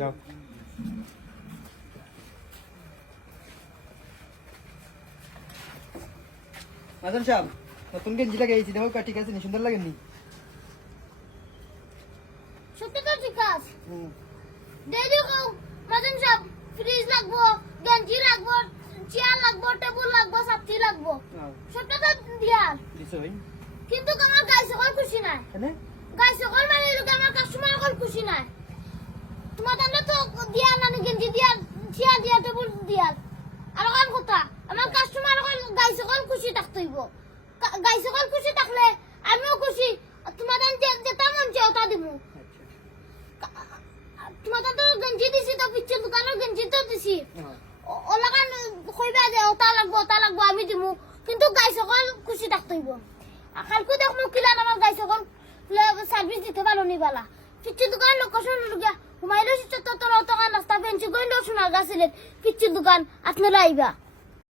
যাও সাহেব নতুন গেঞ্জি লাগাইছি দেখো কা ঠিক আছে নি সুন্দর লাগেনি? সত্যি তো ঠিক আছে দেরি কও মাজন সাহেব ফ্রিজ লাগবো গেঞ্জি লাগবো চেয়ার লাগবো টেবিল লাগবো সাথী লাগবো। সবটা তো দিয়ার। কিন্তু আমার গাই সকল খুশি নাই। এনে গাই সকল মানে লোক আমার কাস্টমার সকল খুশি নাই। দিয়া টেবিল দিয়া আর কান কথা আমার কাস্টমার গাই সকল খুশি থাকতেইব গাই সকল খুশি থাকলে আমিও খুশি তোমার দাম যেটা মন চাও তা দিবো তোমাকে তো গঞ্জি দিছি তো পিচ্ছের দোকানের গঞ্জি তো দিছি। ওলাকান কইবা যে ওটা লাগবো ওটা লাগবো আমি দিমু। কিন্তু গাই সকল খুশি থাকতে হইব কালকে দেখমু কিলান আমার গাই সকল সার্ভিস দিতে পারো নি বালা পিচ্ছের দোকান লোকেশন গেছিলেন কিছু দোকান আপনারা আইবা।